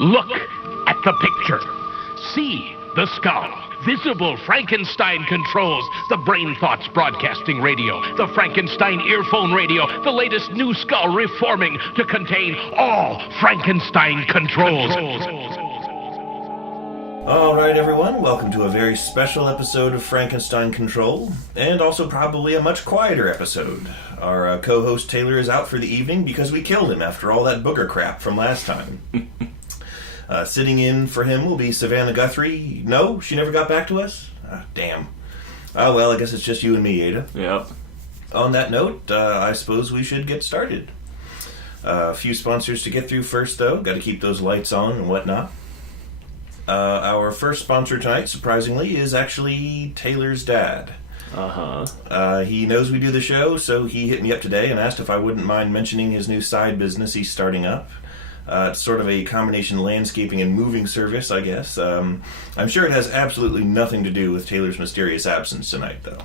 Look at the picture. See the skull. Visible Frankenstein controls. The Brain Thoughts broadcasting radio. The Frankenstein earphone radio. The latest new skull reforming to contain all Frankenstein controls. All right, everyone. Welcome to a very special episode of Frankenstein Control, and also probably a much quieter episode. Our co-host Taylor is out for the evening because we killed him after all that booger crap from last time. Sitting in for him will be Savannah Guthrie. No, she never got back to us? Damn. Oh, well, I guess it's just you and me, Ada. Yep. On that note, I suppose we should get started. A few sponsors to get through first, though. Got to keep those lights on and whatnot. Our first sponsor tonight, surprisingly, is actually Taylor's dad. He knows we do the show, so he hit me up today and asked if I wouldn't mind mentioning his new side business he's starting up. It's sort of a combination landscaping and moving service, I guess. I'm sure it has absolutely nothing to do with Taylor's mysterious absence tonight, though.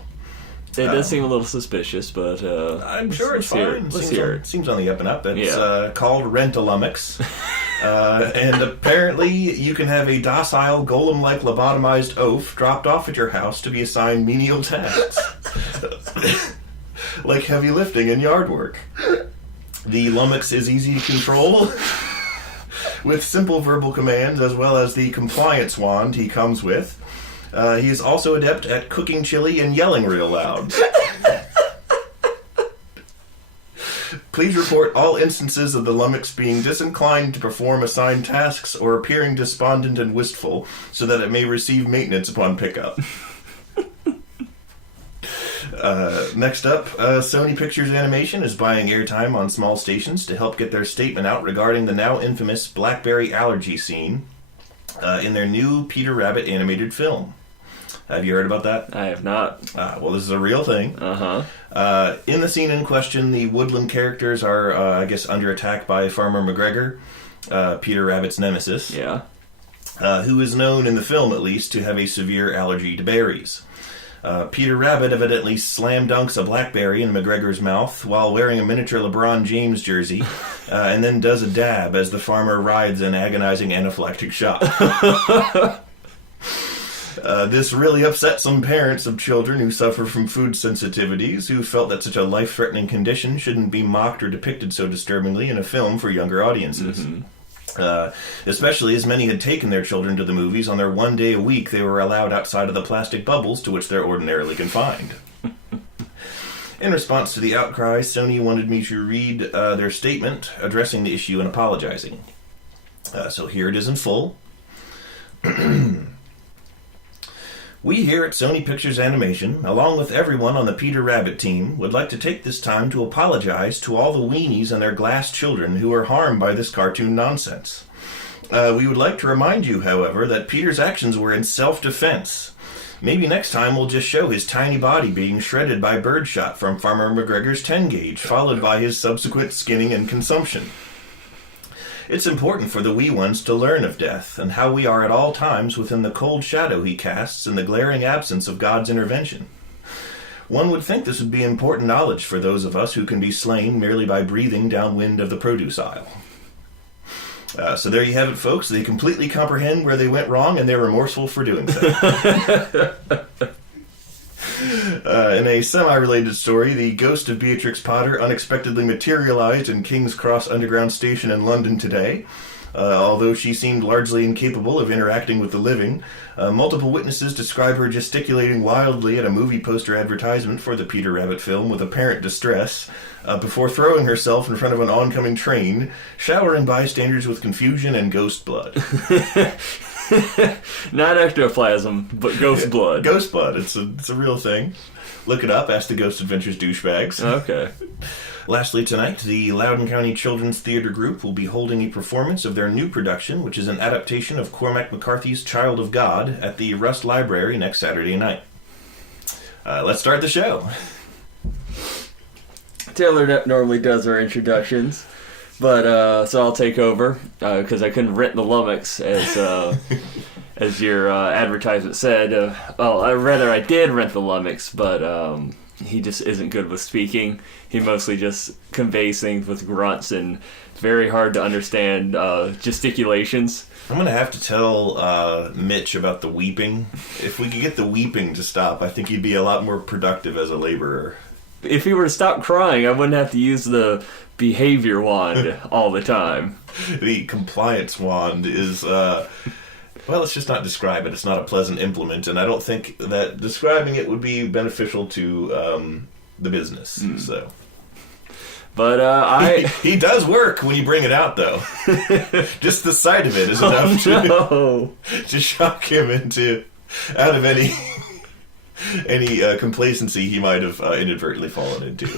It does seem a little suspicious, but I'm sure it's fine. Let's hear it. Seems on the up and up. It's called Rent a Lummox. And apparently you can have a docile, golem-like lobotomized oaf dropped off at your house to be assigned menial tasks. Like heavy lifting and yard work. The Lummox is easy to control with simple verbal commands, as well as the compliance wand he comes with. He is also adept at cooking chili and yelling real loud. Please report all instances of the Lummox being disinclined to perform assigned tasks or appearing despondent and wistful, so that it may receive maintenance upon pickup. Next up, Sony Pictures Animation is buying airtime on small stations to help get their statement out regarding the now infamous blackberry allergy scene in their new Peter Rabbit animated film. Have you heard about that? I have not. Well, this is a real thing. In the scene in question, the woodland characters are, under attack by Farmer McGregor, Peter Rabbit's nemesis. Yeah. Who is known, in the film at least, to have a severe allergy to berries. Peter Rabbit evidently slam dunks a blackberry in McGregor's mouth while wearing a miniature LeBron James jersey, and then does a dab as the farmer rides an agonizing anaphylactic shock. This really upset some parents of children who suffer from food sensitivities, who felt that such a life-threatening condition shouldn't be mocked or depicted so disturbingly in a film for younger audiences. Especially as many had taken their children to the movies on their one day a week they were allowed outside of the plastic bubbles to which they're ordinarily confined. In response to the outcry, Sony wanted me to read their statement addressing the issue and apologizing. So here it is in full. We here at Sony Pictures Animation, along with everyone on the Peter Rabbit team, would like to take this time to apologize to all the weenies and their glass children who were harmed by this cartoon nonsense. We would like to remind you, however, that Peter's actions were in self-defense. Maybe next time we'll just show his tiny body being shredded by birdshot from Farmer McGregor's 10-gauge, followed by his subsequent skinning and consumption. It's important for the wee ones to learn of death, and how we are at all times within the cold shadow he casts in the glaring absence of God's intervention. One would think this would be important knowledge for those of us who can be slain merely by breathing downwind of the produce aisle. So there you have it, folks. They completely comprehend where they went wrong, and they're remorseful for doing so. In a semi-related story, the ghost of Beatrix Potter unexpectedly materialized in King's Cross Underground Station in London today. Although she seemed largely incapable of interacting with the living, multiple witnesses describe her gesticulating wildly at a movie poster advertisement for the Peter Rabbit film with apparent distress, before throwing herself in front of an oncoming train, showering bystanders with confusion and ghost blood. Not ectoplasm, but ghost blood. Ghost blood. It's a real thing. Look it up. Ask the Ghost Adventures douchebags. Okay. Lastly tonight, the Loudoun County Children's Theater Group will be holding a performance of their new production, which is an adaptation of Cormac McCarthy's Child of God, at the Rust Library next Saturday night. Let's start the show. Taylor normally does our introductions. But, so I'll take over, because I couldn't rent the Lummox, as your advertisement said. Well, rather I did rent the Lummox, but he just isn't good with speaking. He mostly just conveys things with grunts and very hard to understand gesticulations. I'm going to have to tell Mitch about the weeping. If we could get the weeping to stop, I think he'd be a lot more productive as a laborer. If he were to stop crying, I wouldn't have to use the behavior wand all the time. The compliance wand is, well, let's just not describe it. It's not a pleasant implement, and I don't think that describing it would be beneficial to the business, so... But he does work when you bring it out, though. Just the sight of it is enough to shock him out of any complacency he might have inadvertently fallen into.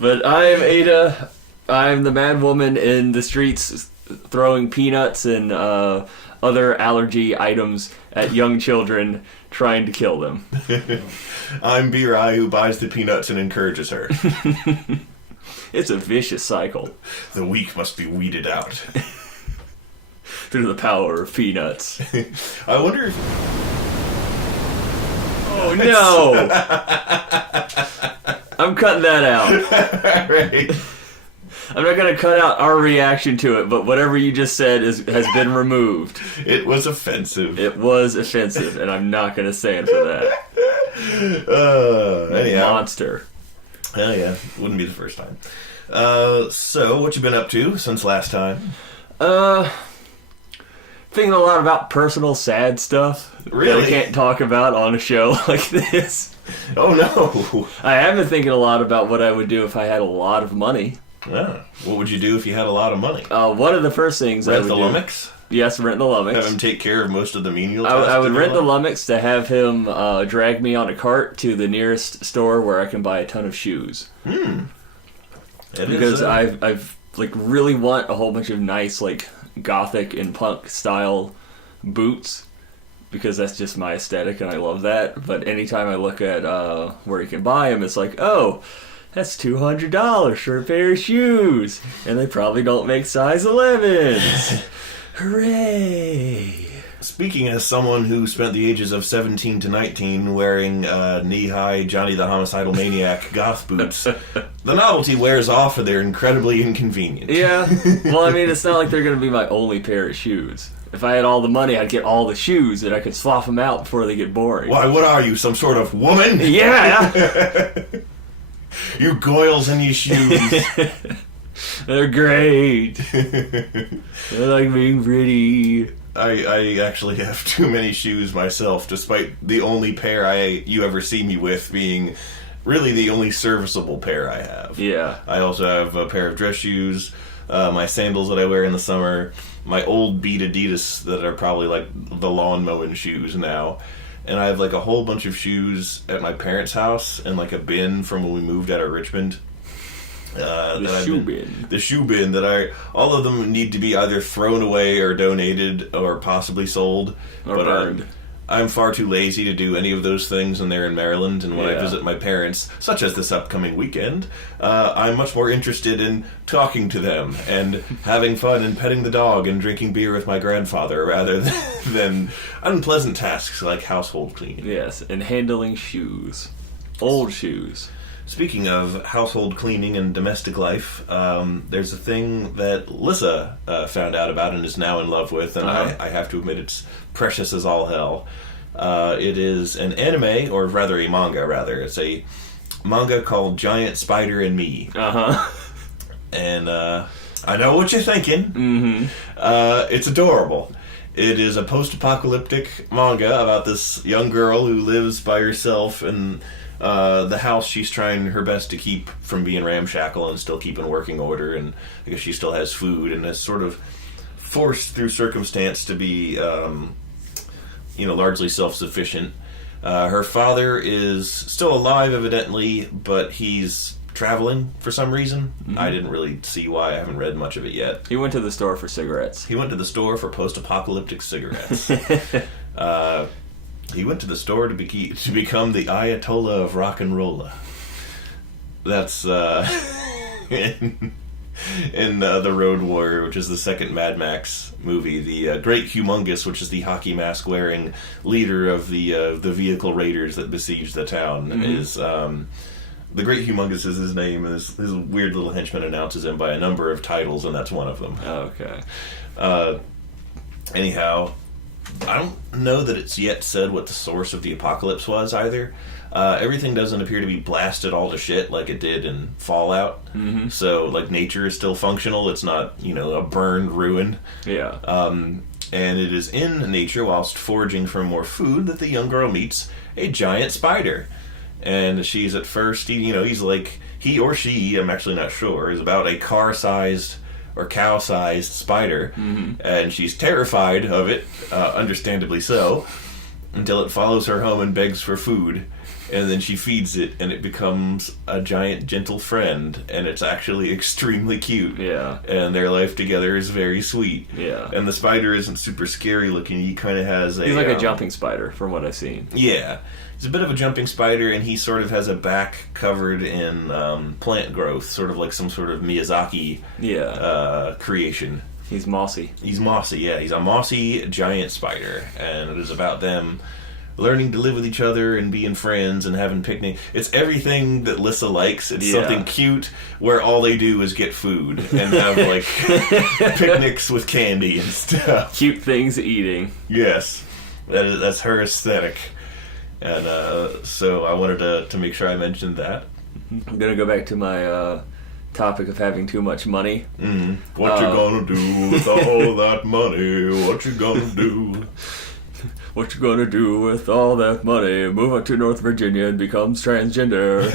But I am Ada. I'm the mad woman in the streets throwing peanuts and other allergy items at young children, trying to kill them. I'm B-Rai, who buys the peanuts and encourages her. It's a vicious cycle. The weak must be weeded out. Through the power of peanuts. I wonder if... Oh, no! I'm cutting that out. Right. I'm not going to cut out our reaction to it, but whatever you just said has been removed. It was offensive. It was offensive, and I'm not going to stand for that. Anyhow. Monster. Oh, yeah. Wouldn't be the first time. So, what you been up to since last time? Thinking a lot about personal sad stuff. Really? That I can't talk about on a show like this. Oh, no. I have been thinking a lot about what I would do if I had a lot of money. Ah, what would you do if you had a lot of money? One of the first things I would do... Rent the Lummox? Yes, rent the Lummox. Have him take care of most of the menial tasks? I would rent the life? Lummox to have him drag me on a cart to the nearest store where I can buy a ton of shoes. Because I've like really want a whole bunch of nice like gothic and punk style boots, because that's just my aesthetic and I love that. But anytime I look at where you can buy them, it's like, oh, that's $200 for a pair of shoes, and they probably don't make size 11s. Hooray! Speaking as someone who spent the ages of 17 to 19 wearing knee-high Johnny the Homicidal Maniac goth boots, the novelty wears off and they're incredibly inconvenient. Yeah, well, I mean, it's not like they're going to be my only pair of shoes. If I had all the money, I'd get all the shoes and I could swap them out before they get boring. Why, what are you, some sort of woman? Yeah! You goils in your shoes. They're great. They're like being pretty. I actually have too many shoes myself, despite the only pair you ever see me with being really the only serviceable pair I have. Yeah. I also have a pair of dress shoes, my sandals that I wear in the summer, my old beat Adidas that are probably like the lawn mowing shoes now. And I have like a whole bunch of shoes at my parents' house and like a bin from when we moved out of Richmond. The shoe bin. The shoe bin that all of them need to be either thrown away or donated or possibly sold. Or burned. I'm far too lazy to do any of those things, and they're in Maryland. And when I visit my parents, such as this upcoming weekend, I'm much more interested in talking to them and having fun and petting the dog and drinking beer with my grandfather rather than unpleasant tasks like household cleaning. Yes, and handling shoes. Old shoes. Speaking of household cleaning and domestic life, there's a thing that Lissa found out about and is now in love with, and I have to admit it's precious as all hell. It is an anime, or rather a manga, rather. It's a manga called Giant Spider and Me. Uh-huh. And I know what you're thinking. Mm-hmm. It's adorable. It is a post-apocalyptic manga about this young girl who lives by herself and the house she's trying her best to keep from being ramshackle and still keep in working order, and I guess she still has food and is sort of forced through circumstance to be, largely self-sufficient. Her father is still alive, evidently, but he's traveling for some reason. Mm-hmm. I didn't really see why. I haven't read much of it yet. He went to the store for cigarettes. He went to the store for post-apocalyptic cigarettes. He went to the store to become the Ayatollah of rock and rolla. That's in The Road Warrior, which is the second Mad Max movie, the Great Humongous, which is the hockey mask wearing leader of the vehicle raiders that besiege the town, is the Great Humongous is his name, and his weird little henchman announces him by a number of titles, and that's one of them. Okay. Anyhow, I don't know that it's yet said what the source of the apocalypse was either. Everything doesn't appear to be blasted all to shit like it did in Fallout. So, like, nature is still functional. It's not, a burned ruin. Yeah. And it is in nature, whilst foraging for more food, that the young girl meets a giant spider. And she's at first, he's like, he or she, I'm actually not sure, is about a car-sized or cow-sized spider. And she's terrified of it, understandably so, until it follows her home and begs for food. And then she feeds it, and it becomes a giant, gentle friend, and it's actually extremely cute. Yeah. And their life together is very sweet. Yeah. And the spider isn't super scary looking. He kind of has He's like a jumping spider, from what I've seen. Yeah. He's a bit of a jumping spider, and he sort of has a back covered in plant growth, sort of like some sort of Miyazaki creation. He's mossy. He's mossy, yeah. He's a mossy giant spider, and it is about them learning to live with each other and being friends and having picnic. It's everything that Lissa likes. It's something cute where all they do is get food and have, like, picnics with candy and stuff. Cute things eating. Yes. That's her aesthetic. And so I wanted to make sure I mentioned that. I'm going to go back to my topic of having too much money. What you gonna do with all that money? What you gonna do? What you gonna do with all that money? Move up to North Virginia and becomes transgender.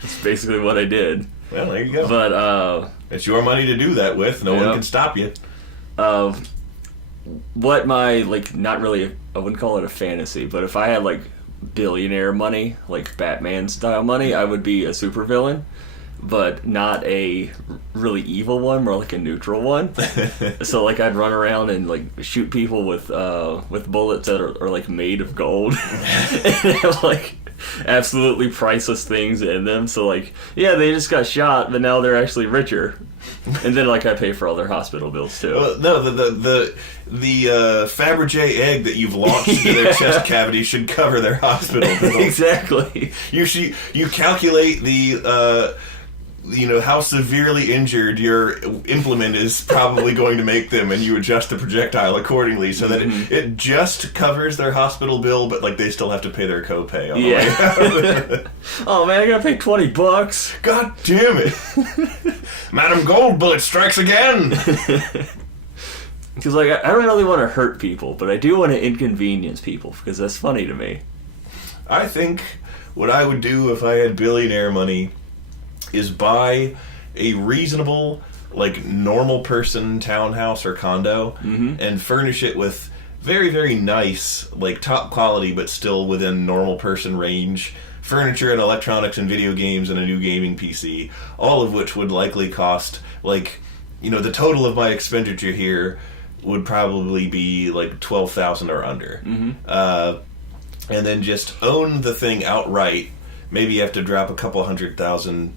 That's basically what I did. Well, there you go. But it's your money to do that with. No one can stop you. What my, like, not really, I wouldn't call it a fantasy, but if I had, like, billionaire money, like Batman style money, I would be a supervillain. But not a really evil one, more like a neutral one. So, like, I'd run around and, like, shoot people with bullets that are like made of gold and have, like, absolutely priceless things in them. So, like, yeah, they just got shot, but now they're actually richer. And then, like, I pay for all their hospital bills too. No, the Fabergé egg that you've launched into their chest cavity should cover their hospital bills. Exactly. You calculate the how severely injured your implement is probably going to make them, and you adjust the projectile accordingly so that it just covers their hospital bill, but, like, they still have to pay their copay on the way out. Oh man, I gotta pay $20. God damn it. Madam Goldbullet strikes again. Because, like, I don't really want to hurt people, but I do want to inconvenience people, because that's funny to me. I think what I would do if I had billionaire money is buy a reasonable, like, normal person townhouse or condo and furnish it with very, very nice, like, top quality but still within normal person range furniture and electronics and video games and a new gaming PC, all of which would likely cost, like, the total of my expenditure here would probably be like $12,000 or under. And then just own the thing outright. Maybe you have to drop a couple $100,000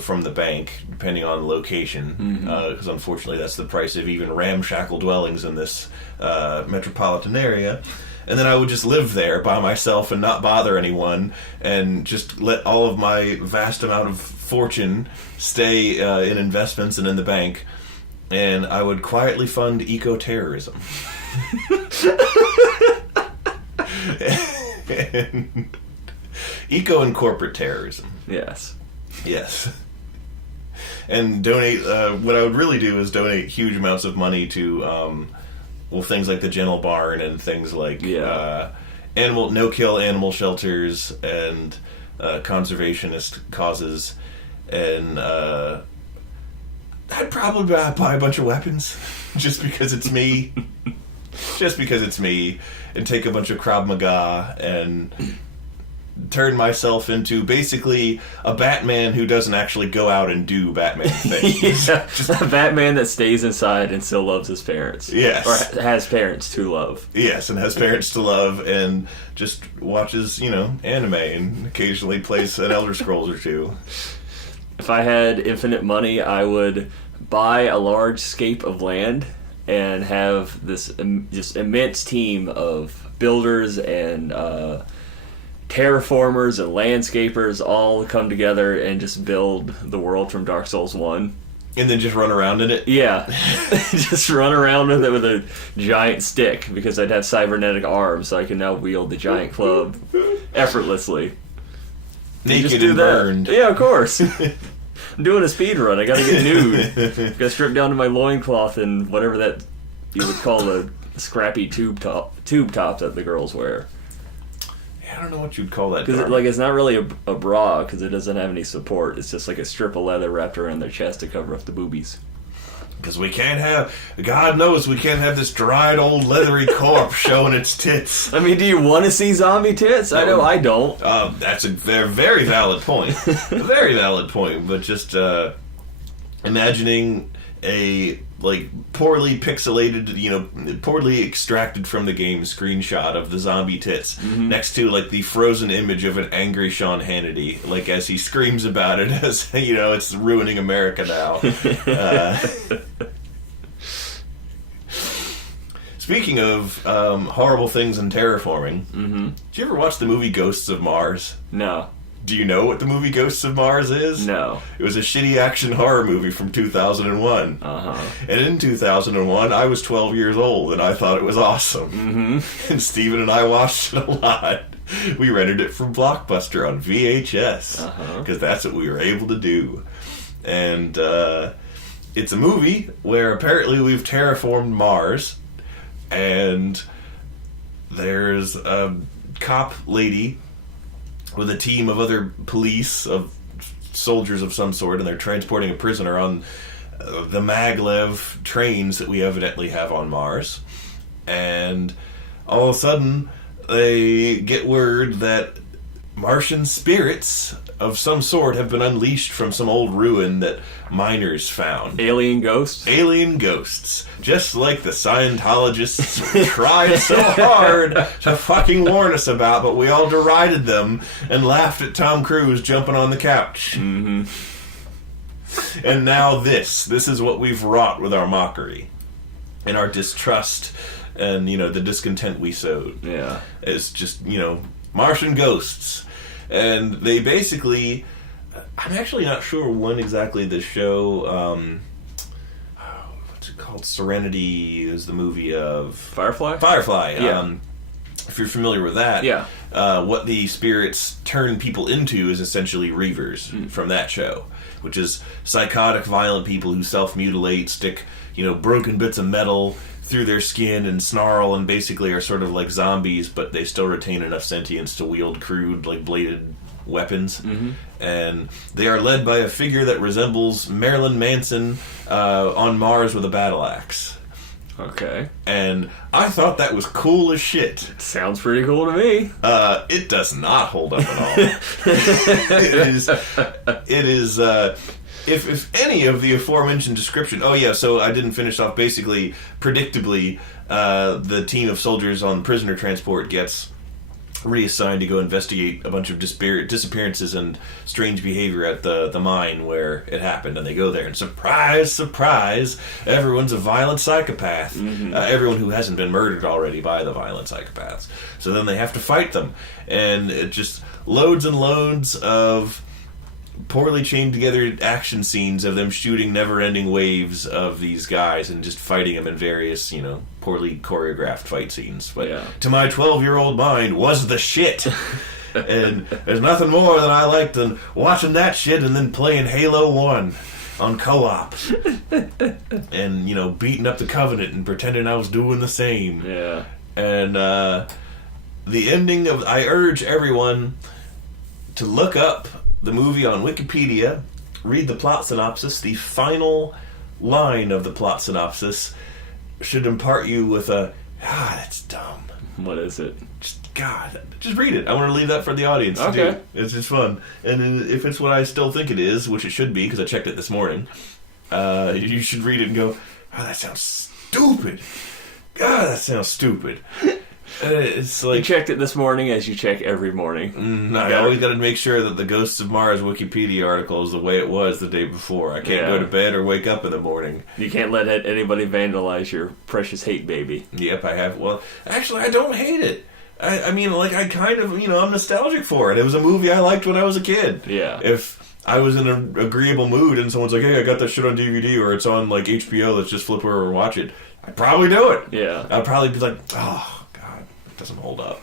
from the bank, depending on location, because unfortunately that's the price of even ramshackle dwellings in this metropolitan area. And then I would just live there by myself and not bother anyone, and just let all of my vast amount of fortune stay in investments and in the bank, and I would quietly fund eco-terrorism. And eco and corporate terrorism. Yes. Yes. And donate, what I would really do is donate huge amounts of money to, things like the Gentle Barn and things like no-kill animal shelters and conservationist causes. And I'd probably buy a bunch of weapons just because it's me. And take a bunch of Krav Maga and turn myself into basically a Batman who doesn't actually go out and do Batman things. Just a Batman that stays inside and still loves his parents. Yes. Or has parents to love. Yes, and has parents to love, and just watches, anime and occasionally plays an Elder Scrolls or two. If I had infinite money, I would buy a large scape of land and have this just immense team of builders and terraformers and landscapers all come together and just build the world from Dark Souls 1. And then just run around in it? Yeah. Just run around with it with a giant stick, because I'd have cybernetic arms, so I can now wield the giant club effortlessly. Naked and burned. Yeah, of course. I'm doing a speed run. I gotta get nude. Gotta strip down to my loincloth and whatever that you would call the scrappy tube top that the girls wear. I don't know what you'd call that. Because it's not really a bra, because it doesn't have any support. It's just like a strip of leather wrapped around their chest to cover up the boobies. Because we can't have, God knows we can't have this dried old leathery corpse showing its tits. I mean, do you want to see zombie tits? I know I don't. That's a very valid point. A very valid point. But just imagining a poorly pixelated, poorly extracted from the game screenshot of the zombie tits next to the frozen image of an angry Sean Hannity, as he screams about it as it's ruining America now. Speaking of horrible things in terraforming, did you ever watch the movie Ghosts of Mars? No. Do you know what the movie Ghosts of Mars is? No. It was a shitty action horror movie from 2001. And in 2001, I was 12 years old, and I thought it was awesome. And Steven and I watched it a lot. We rented it from Blockbuster on VHS, because that's what we were able to do. And it's a movie where apparently we've terraformed Mars, and there's a cop lady with a team of other police, of soldiers of some sort, and they're transporting a prisoner on the maglev trains that we evidently have on Mars. And all of a sudden, they get word that Martian spirits of some sort have been unleashed from some old ruin that miners found. Alien ghosts? Alien ghosts. Just like the Scientologists tried so hard to fucking warn us about, but we all derided them and laughed at Tom Cruise jumping on the couch. And now this is what we've wrought with our mockery and our distrust and, the discontent we sowed. Yeah. It's just, Martian ghosts. And they basically, I'm actually not sure when exactly the show, what's it called? Serenity is the movie of... Firefly? Firefly. Yeah. If you're familiar with that, yeah. What the spirits turn people into is essentially Reavers from that show, which is psychotic, violent people who self-mutilate, stick, broken bits of metal through their skin and snarl and basically are sort of like zombies, but they still retain enough sentience to wield crude, bladed weapons. And they are led by a figure that resembles Marilyn Manson on Mars with a battle axe. Okay. And I thought that was cool as shit. Sounds pretty cool to me. It does not hold up at all. It is if any of the aforementioned description... Oh, yeah, so I didn't finish off. Basically, predictably, the team of soldiers on prisoner transport gets reassigned to go investigate a bunch of disappearances and strange behavior at the mine where it happened. And they go there, and surprise, surprise, everyone's a violent psychopath. Everyone who hasn't been murdered already by the violent psychopaths. So then they have to fight them. And it just loads and loads of poorly chained together action scenes of them shooting never-ending waves of these guys and just fighting them in various, poorly choreographed fight scenes. But to my 12-year-old mind, was the shit. And there's nothing more than I like than watching that shit and then playing Halo 1 on co-op. And, beating up the Covenant and pretending I was doing the same. Yeah. And the ending of... I urge everyone to look up the movie on Wikipedia, read the plot synopsis. The final line of the plot synopsis should impart you with a, that's dumb. What is it? Just read it. I want to leave that for the audience to Okay. do. It's just fun. And if it's what I still think it is, which it should be, because I checked it this morning, you should read it and go, that sounds stupid. God, that sounds stupid. It's You like... checked it this morning as you check every morning. I always got to make sure that the Ghosts of Mars Wikipedia article is the way it was the day before. I can't go to bed or wake up in the morning. You can't let anybody vandalize your precious hate baby. Yep, I have. Well, actually, I don't hate it. I mean, like, I kind of, I'm nostalgic for it. It was a movie I liked when I was a kid. Yeah. If I was in an agreeable mood and someone's like, hey, I got that shit on DVD or it's on, like, HBO, let's just flip over and watch it, I'd probably do it. Yeah. I'd probably be like, oh, God, it doesn't hold up.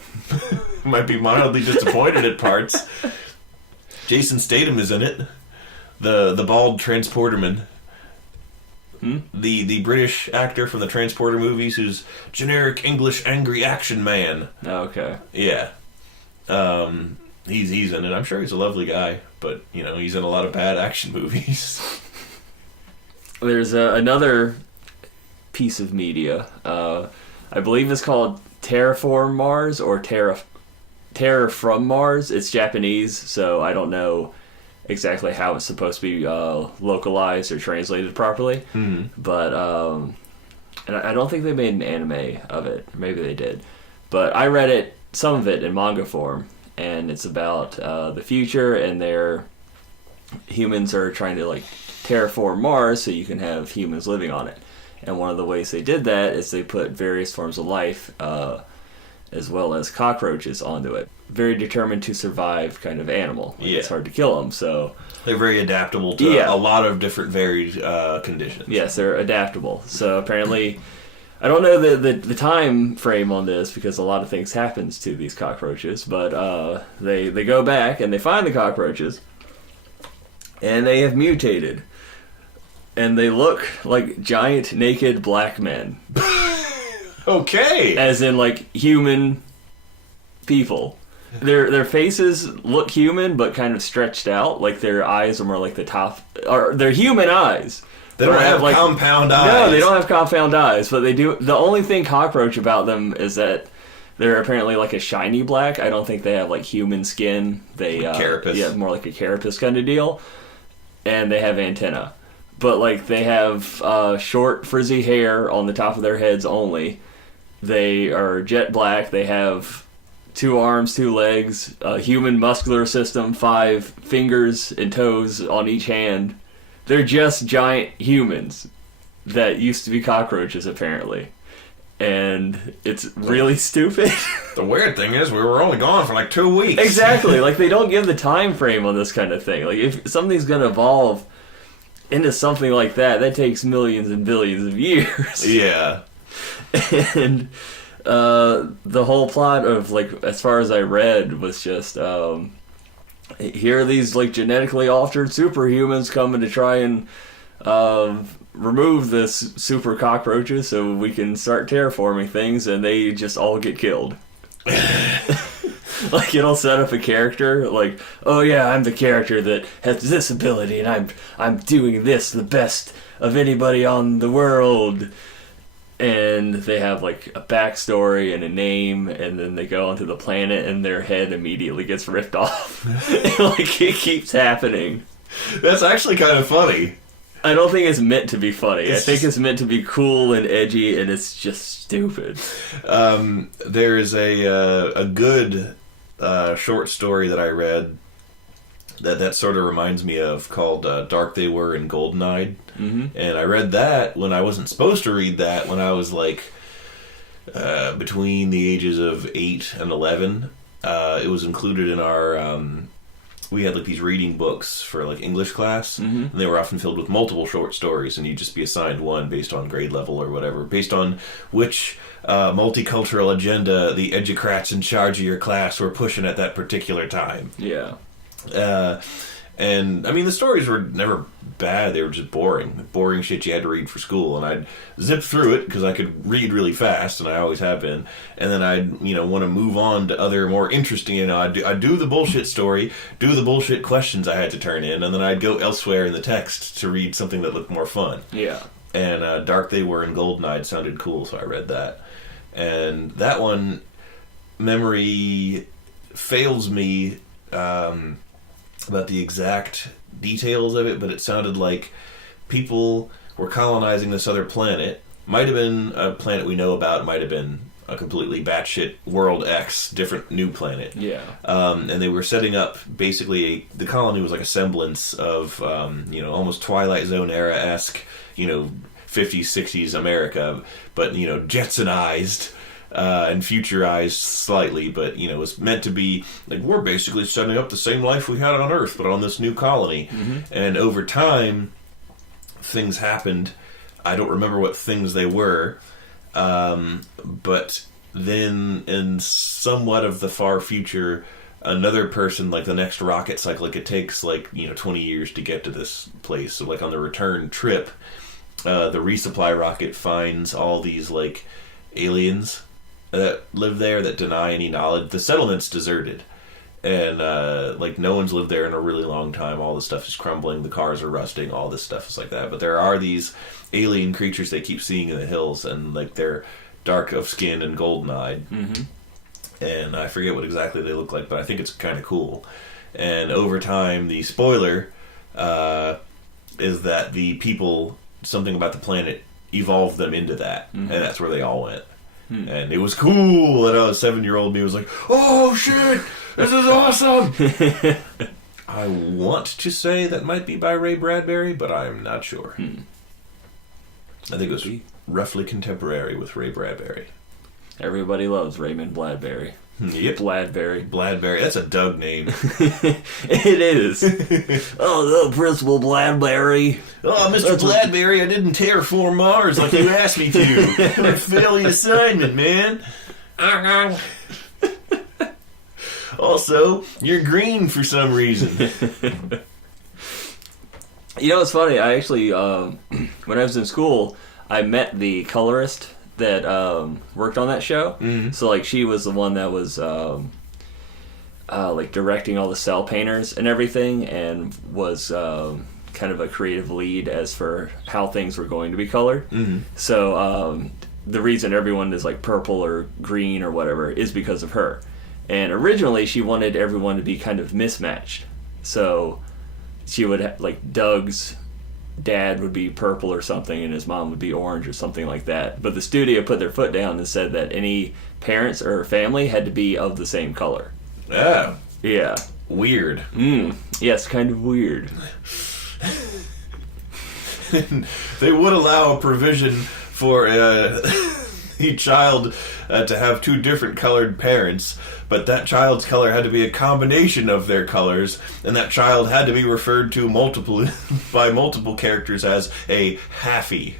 Might be mildly disappointed at parts. Jason Statham is in it. The bald transporterman. The British actor from the Transporter movies who's generic English angry action man. Oh, okay. Yeah. He's in it. I'm sure he's a lovely guy, but, he's in a lot of bad action movies. There's another piece of media. I believe it's called Terraform Mars or Terror from Mars. It's Japanese, so I don't know exactly how it's supposed to be localized or translated properly. But and I don't think they made an anime of it. Maybe they did. But I read some of it in manga form, and it's about the future, and humans are trying to, like, terraform Mars so you can have humans living on it. And one of the ways they did that is they put various forms of life, as well as cockroaches, onto it. Very determined to survive kind of animal. Like, it's hard to kill them, so... They're very adaptable to a lot of different varied conditions. Yes, they're adaptable. So apparently... I don't know the time frame on this because a lot of things happens to these cockroaches, but they go back and they find the cockroaches, and they have mutated. And they look like giant, naked black men. Okay. As in, like, human people. Their faces look human, but kind of stretched out. Like, their eyes are more like the top... Or they're human eyes. They don't have, like, compound eyes. No, they don't have compound eyes, but they do... The only thing cockroach about them is that they're apparently, like, a shiny black. I don't think they have, like, human skin. They carapace. Yeah, more like a carapace kind of deal. And they have antenna. But, like, they have short, frizzy hair on the top of their heads only. They are jet black. They have 2 arms, 2 legs, a human muscular system, 5 fingers and toes on each hand. They're just giant humans that used to be cockroaches, apparently. And it's really stupid. The weird thing is we were only gone for like 2 weeks. Exactly. Like, they don't give the time frame on this kind of thing. Like, if something's going to evolve into something like that takes millions and billions of years. Yeah. And the whole plot of, like, as far as I read, was just here are these, like, genetically altered superhumans coming to try and remove this super cockroaches so we can start terraforming things, and they just all get killed. Like, it'll set up a character, like, oh yeah, I'm the character that has this ability, and I'm doing this the best of anybody on the world. And they have, like, a backstory and a name, and then they go onto the planet, and their head immediately gets ripped off. And, like, it keeps happening. That's actually kind of funny. I don't think it's meant to be funny. I think it's meant to be cool and edgy, and it's just stupid. There's a good short story that I read that sort of reminds me of, called Dark They Were and Golden-Eyed. Mm-hmm. And I read that when I wasn't supposed to read that, when I was, like, between the ages of 8 and 11. It was included in our... we had, like, these reading books for, like, English class, and they were often filled with multiple short stories, and you'd just be assigned one based on grade level or whatever, based on which multicultural agenda the educrats in charge of your class were pushing at that particular time. Yeah. And, I mean, the stories were never bad. They were just boring. Boring shit you had to read for school. And I'd zip through it because I could read really fast, and I always have been. And then I'd, want to move on to other more interesting, I'd do the bullshit story, do the bullshit questions I had to turn in, and then I'd go elsewhere in the text to read something that looked more fun. Yeah. And Dark They Were and Golden-Eyed sounded cool, so I read that. And that one, memory fails me about the exact details of it, but it sounded like people were colonizing this other planet. Might have been a planet we know about, might have been a completely batshit World X, different new planet. Yeah. And they were setting up basically the colony was like a semblance of almost Twilight Zone era-esque, 50s, 60s America, but Jetsonized. And futurized slightly, but it was meant to be like we're basically setting up the same life we had on Earth, but on this new colony. Mm-hmm. And over time, things happened. I don't remember what things they were, but then in somewhat of the far future, another person, like the next rocket cycle, like it takes 20 years to get to this place. So like on the return trip, the resupply rocket finds all these aliens that live there that deny any knowledge. The settlement's deserted, and no one's lived there in a really long time. All the stuff is crumbling, the cars are rusting, all this stuff is like that. But there are these alien creatures they keep seeing in the hills, and they're dark of skin and golden-eyed. Mm-hmm. And I forget what exactly they look like, but I think it's kind of cool. And over time, the spoiler is that the people, something about the planet, evolved them into that, and that's where they all went. And it was cool, and a 7-year-old me was like, oh shit, this is awesome! I want to say that might be by Ray Bradbury, but I'm not sure. I think it was roughly contemporary with Ray Bradbury. Everybody loves Raymond Bradbury. Yep. Bladbury. That's a Doug name. It is. Oh, Principal Bladbury. Oh, Mr. Bladbury, I didn't terraform Mars like you asked me to. I'm gonna fail the assignment, man. Also, you're green for some reason. It's funny. I actually, when I was in school, I met the colorist that worked on that show. Mm-hmm. So she was the one that was directing all the cell painters and everything, and was kind of a creative lead as for how things were going to be colored. Mm-hmm. So the reason everyone is purple or green or whatever is because of her. And originally she wanted everyone to be kind of mismatched. So she would Doug's dad would be purple or something, and his mom would be orange or something like that. But the studio put their foot down and said that any parents or family had to be of the same color. Oh. Yeah. Weird. Yes, kind of weird. They would allow a provision for each child to have two different colored parents, but that child's color had to be a combination of their colors, and that child had to be referred to by multiple characters as a halfie.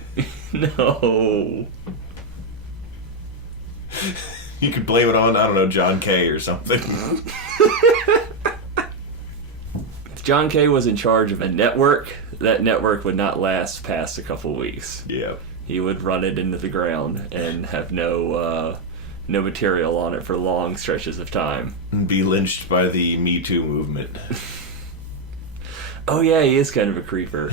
No. You could blame it on, I don't know, John Kay or something. If John Kay was in charge of a network, that network would not last past a couple weeks. Yeah. He would run it into the ground and have no material on it for long stretches of time. And be lynched by the Me Too movement. Oh yeah, he is kind of a creeper.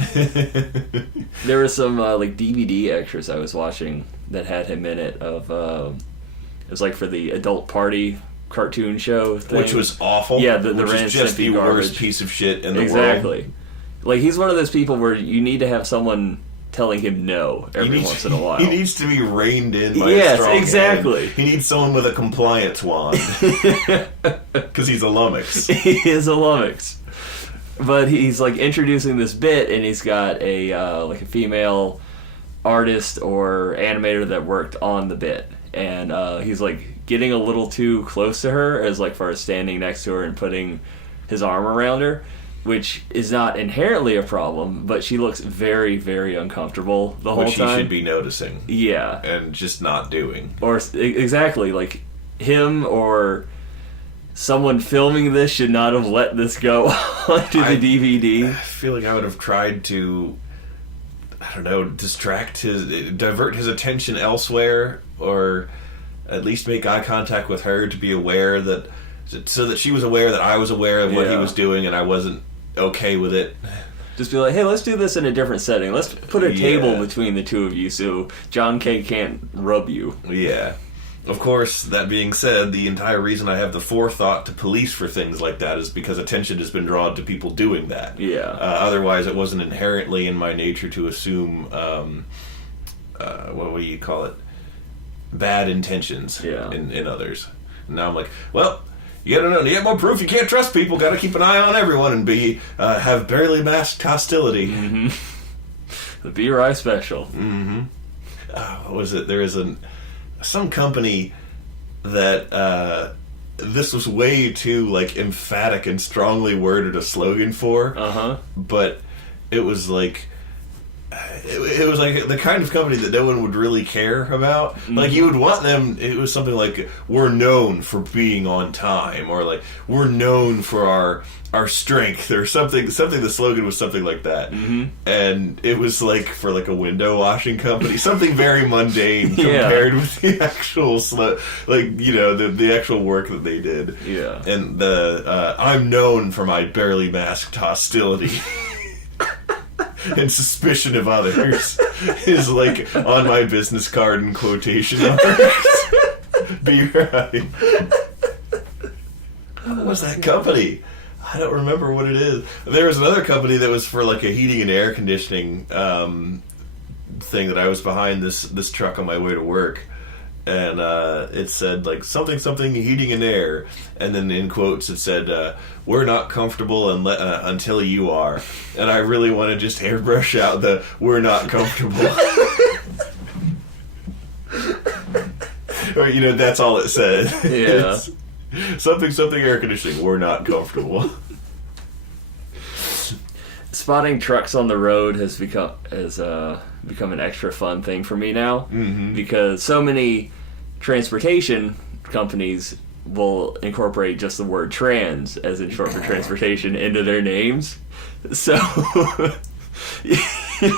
There were some DVD extras I was watching that had him in it of it was for the adult party cartoon show thing. Which was awful. Yeah, the which Ren is just the garbage. Worst piece of shit in the world. Exactly. He's one of those people where you need to have someone telling him no every once in a while. He needs to be reined in by a strong exactly. hand. He needs someone with a compliance wand. Because he's a Lummox. He is a Lummox. But he's introducing this bit, and he's got a female artist or animator that worked on the bit. And he's getting a little too close to her as far as standing next to her and putting his arm around her, which is not inherently a problem, but she looks very, very uncomfortable the whole time. Which he should be noticing. Yeah. And just not doing. Or, exactly, him or someone filming this should not have let this go onto the DVD. I feel like I would have tried to, I don't know, divert his attention elsewhere, or at least make eye contact with her to be aware that, so that she was aware that I was aware of what he was doing and I wasn't okay with it. Just be like, hey, let's do this in a different setting. Let's put a table between the two of you so John Kay can't rub you. Yeah. Of course, that being said, the entire reason I have the forethought to police for things like that is because attention has been drawn to people doing that. Yeah. Otherwise, it wasn't inherently in my nature to assume, what do you call it? bad intentions Yeah. in others. And now I'm like, well, you gotta know, you get more proof you can't trust people, gotta keep an eye on everyone and have barely masked hostility. The Be Right Special. What was it? There is some company that this was way too like emphatic and strongly worded a slogan for. But it was like it was like the kind of company that no one would really care about. Like you would want them. It was something like, we're known for being on time, or like we're known for our strength, or something. The slogan was something like that. And it was like for like a window washing company, something very mundane compared with the actual the actual work that they did. Yeah. And I'm known for my barely masked hostility. And suspicion of others is like on my business card in quotation marks. Be right. What was that company? I don't remember what it is. There was another company that was for like a heating and air conditioning thing that I was behind this truck on my way to work. And it said like something heating and air, and then in quotes it said, "We're not comfortable until you are." And I really want to just airbrush out the "we're not comfortable." Or that's all it said. Yeah. Something air conditioning. We're not comfortable. Spotting trucks on the road has become an extra fun thing for me now, because so many transportation companies will incorporate just the word trans, as in short for transportation, into their names. So you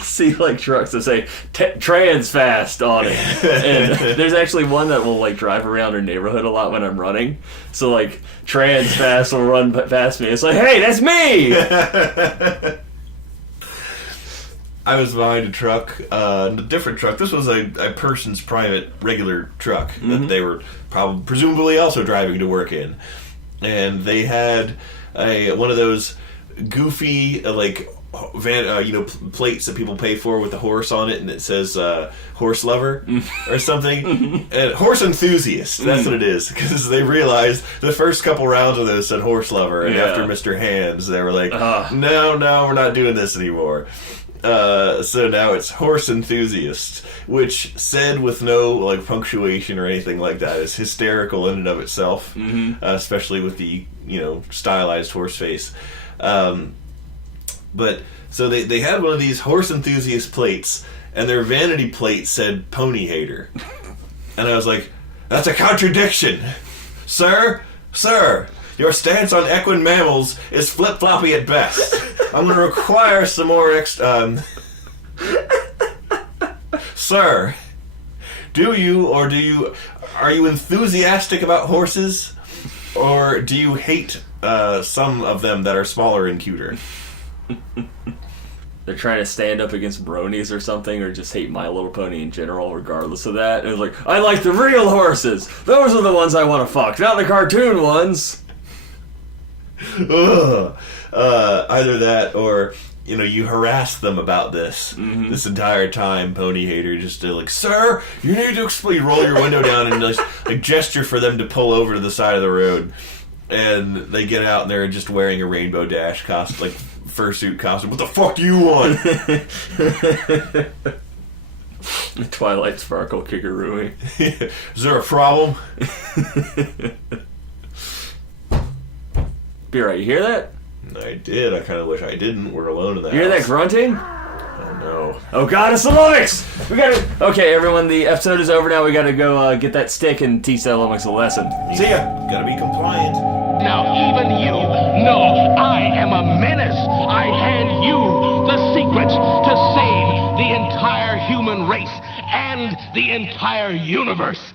see like trucks that say trans fast on it, and there's actually one that will like drive around our neighborhood a lot when I'm running. So like trans fast will run past me. It's like, hey, that's me. I was behind a truck, a different truck. This was a person's private, regular truck that they were presumably also driving to work in. And they had one of those goofy, plates that people pay for with the horse on it, and it says horse lover or something. And horse enthusiast, that's what it is. Because they realized the first couple rounds of those said horse lover, and after Mr. Hands, they were like, no, we're not doing this anymore. So now it's horse enthusiast, which said with no like punctuation or anything like that is hysterical in and of itself, especially with the stylized horse face. But so they had one of these horse enthusiast plates, and their vanity plate said pony hater, and I was like, that's a contradiction, sir. Your stance on equine mammals is flip-floppy at best. I'm going to require some more Sir, are you enthusiastic about horses? Or do you hate some of them that are smaller and cuter? They're trying to stand up against bronies or something, or just hate My Little Pony in general, regardless of that. It's like, I like the real horses. Those are the ones I want to fuck, not the cartoon ones. Either that, or you harass them about this entire time, pony hater, just like, sir, you need to explain. You roll your window down and just like gesture for them to pull over to the side of the road, and they get out and they're just wearing a Rainbow Dash costume, like fursuit costume. What the fuck do you want? Twilight Sparkle Kigurumi. Is there a problem? Be right, you hear that? I did. I kind of wish I didn't. We're alone in the house. You hear that grunting? Oh no. Oh god, it's the Lummox! We gotta... Okay, everyone, the episode is over now. We gotta go get that stick and teach that Lummox a lesson. See ya! Gotta be compliant. Now even you know I am a menace. I hand you the secret to save the entire human race and the entire universe.